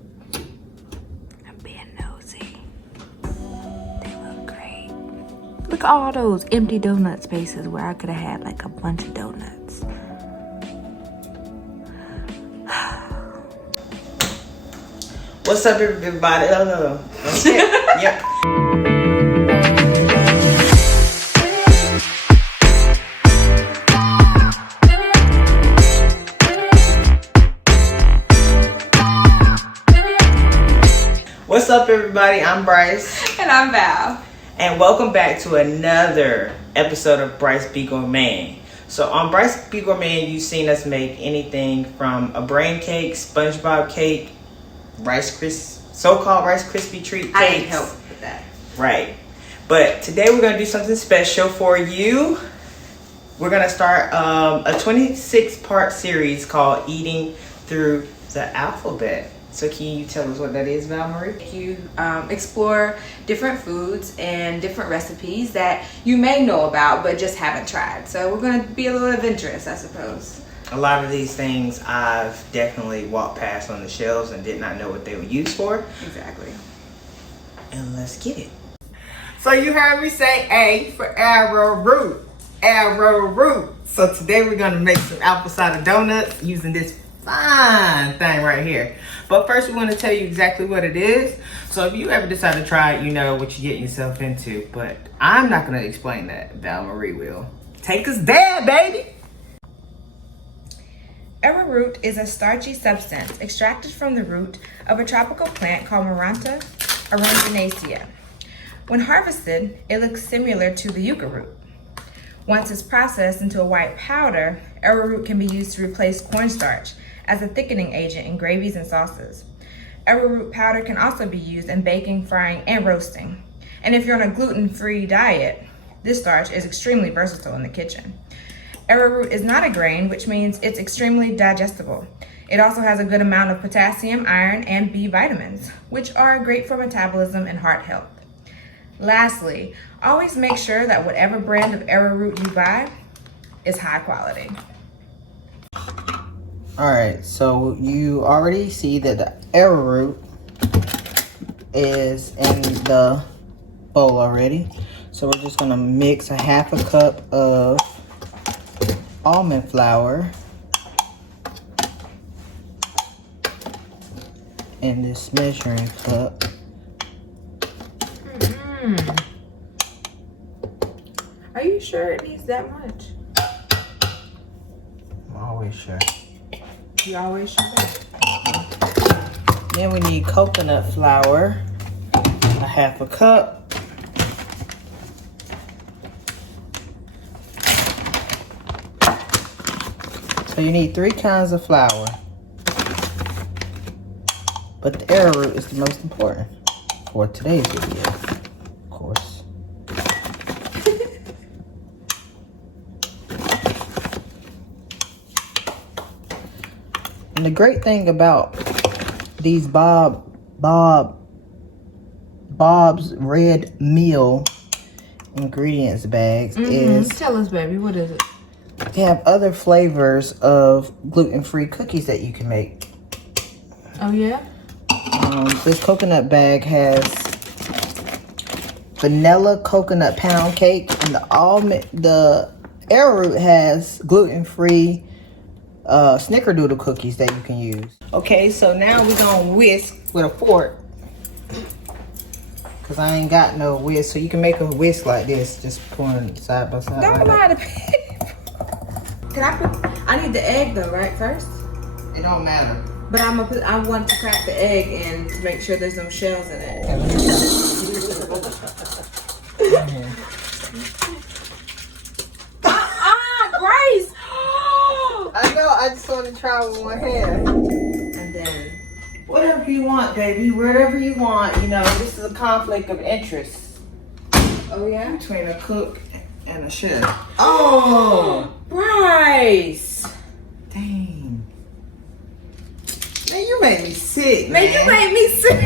I'm being nosy. They look great. Look at all those empty donut spaces where I could have had like a bunch of donuts. What's up, everybody? Oh, no. Okay. Yep. What's up, everybody? I'm Bryce. And I'm Val. And welcome back to another episode of Bryce Be Gourmand. So on Bryce Be Gourmand, you've seen us make anything from a brain cake, SpongeBob cake, so-called Rice Krispie treat cakes. I need help with that. Right. But today we're going to do something special for you. We're going to start a 26-part series called Eating Through the Alphabet. So can you tell us what that is, Val Marie? You explore different foods and different recipes that you may know about but just haven't tried. So we're going to be a little adventurous, I suppose. A lot of these things I've definitely walked past on the shelves and did not know what they were used for. Exactly. And let's get it. So you heard me say A for Arrowroot. Arrowroot. So today we're going to make some apple cider donuts using this fine thing right here. But first we want to tell you exactly what it is. So if you ever decide to try it, you know what you're getting yourself into. But I'm not going to explain that. Val Marie will. Take us there, baby. Arrowroot is a starchy substance extracted from the root of a tropical plant called Maranta aeruginosa. When harvested, it looks similar to the yucca root. Once it's processed into a white powder, arrowroot can be used to replace cornstarch as a thickening agent in gravies and sauces. Arrowroot powder can also be used in baking, frying, and roasting. And if you're on a gluten-free diet, this starch is extremely versatile in the kitchen. Arrowroot is not a grain, which means it's extremely digestible. It also has a good amount of potassium, iron, and B vitamins, which are great for metabolism and heart health. Lastly, always make sure that whatever brand of arrowroot you buy is high quality. Alright, so you already see that the arrowroot is in the bowl already. So we're just going to mix a half a cup of almond flour in this measuring cup. Are you sure it needs that much? I'm always sure. You always sure? Then we need coconut flour, a half a cup. So you need 3 kinds of flour. But the arrowroot is the most important for today's video, of course. And the great thing about these Bob's Red Meal ingredients bags is Tell us, baby, what is it? they have other flavors of gluten-free cookies that you can make. Oh, yeah? This coconut bag has vanilla coconut pound cake, and the arrowroot has gluten-free snickerdoodle cookies that you can use. Okay, so now we're gonna whisk with a fork, cause I ain't got no whisk. So you can make a whisk like this, just pouring side by side. Don't like lie that. to people. I need the egg though, right, first? It don't matter. But I want to crack the egg and to make sure there's no shells in it. Bryce! I know, I just want to try with one hand. And then Whatever you want, baby. Wherever you want. You know, this is a conflict of interest oh yeah? between a cook and a chef. Oh! Bryce! Dang. Man, you made me sick, Man, you made me sick.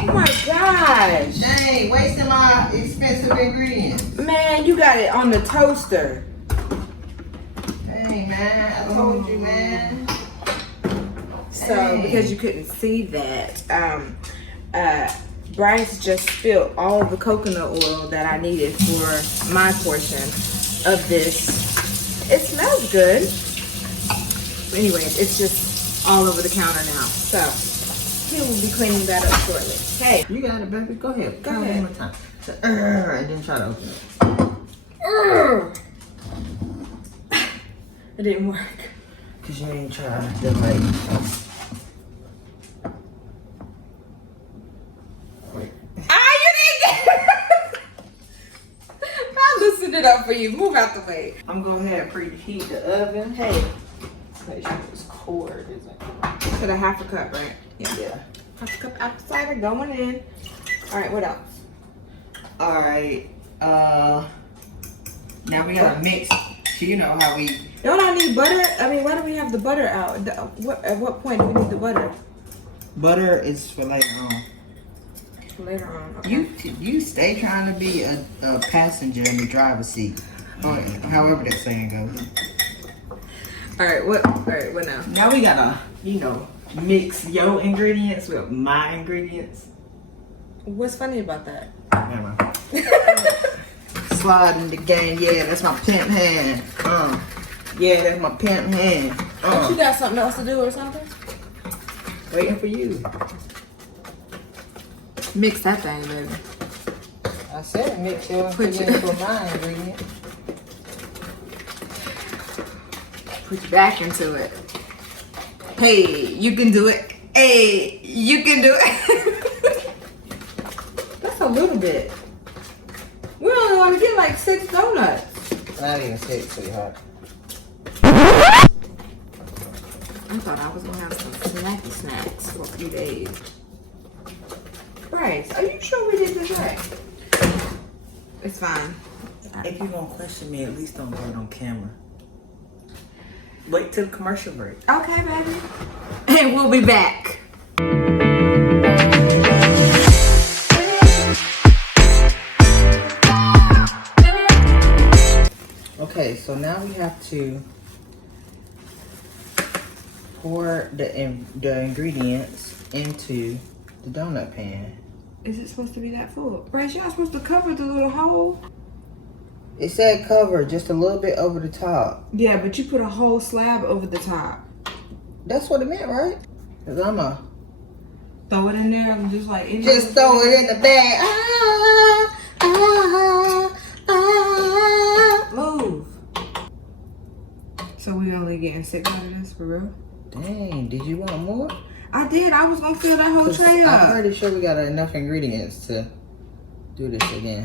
Oh my gosh. Dang, wasting my expensive ingredients. Man, you got it on the toaster. Dang, man. I told you, man. So because you couldn't see that, Bryce just spilled all of the coconut oil that I needed for my portion of this. It smells good. But anyways, it's just all over the counter now. So he will be cleaning that up shortly. Hey, You got it, baby. Go ahead. Go Try ahead. one more time. So, and then try to open it. it didn't work. Cause you ain't trying to like. Ah, you didn't get it! I loosened it up for you. Move out the way. I'm gonna go ahead and preheat the oven. Hey, Make sure this cord isn't. put a half a cup, right? Yeah. Half a cup apple cider going in. All right, what else? All right. Now we gotta mix. So you know how we. Don't I need butter? I mean, why do we have the butter out? At what point do we need the butter? Butter is for later on. Later on. Okay. You stay trying to be a passenger in the driver's seat. Or however that saying goes. All right, what now? Now we gotta, mix your ingredients with my ingredients. What's funny about that? Never mind. Slide in the game, yeah, that's my pimp hand. Yeah, that's my pimp hand. Don't you got something else to do or something? Waiting for you. Mix that thing, baby. I said mix your Put ingredients with my ingredients. Put your back into it. Hey, you can do it. Hey, you can do it. That's a little bit. We only want to get like 6 donuts. Not even 6, sweetheart. I thought I was gonna have some snacky snacks for a few days. Bryce, are you sure we did this right? It's fine. If you're gonna question me, at least don't do it on camera. Wait till the commercial break. Okay, baby. And we'll be back. Okay, so now we have to pour the ingredients into the donut pan. Is it supposed to be that full? Bryce, you're not supposed to cover the little hole. It said cover just a little bit over the top. Yeah, but you put a whole slab over the top. That's what it meant, right? Cause Throw it in there and just like... just throw it in the bag. Move. So we only getting 6 out of this, for real? Dang, did you want more? I did. I was gonna fill that whole 'Cause tray up. I'm pretty sure we got enough ingredients to do this again.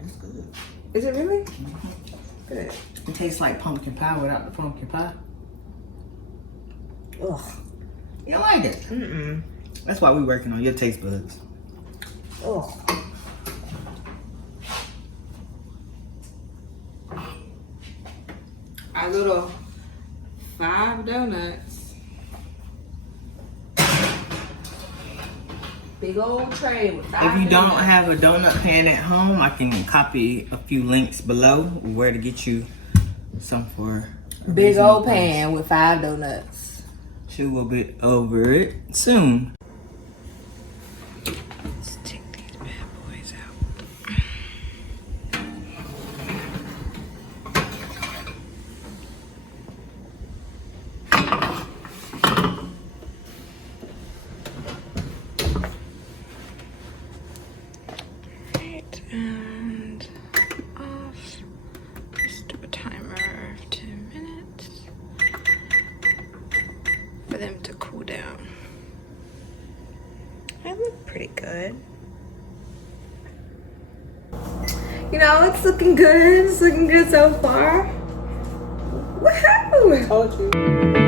That's good. Is it really? Good. It tastes like pumpkin pie without the pumpkin pie. Ugh. You don't like it? Mm-mm. That's why we working on your taste buds. Ugh. Our little 5 donuts. Big old tray with 5 If you don't donuts. have a donut pan at home, I can copy a few links below where to get you some for a Big reasonable old price. pan with 5 donuts. She will be over it soon. Let's take these bad boys out. Right, and off. Just do a timer of 2 minutes for them to cool down. They look pretty good. You know, it's looking good. It's looking good so far. Woohoo! Told you.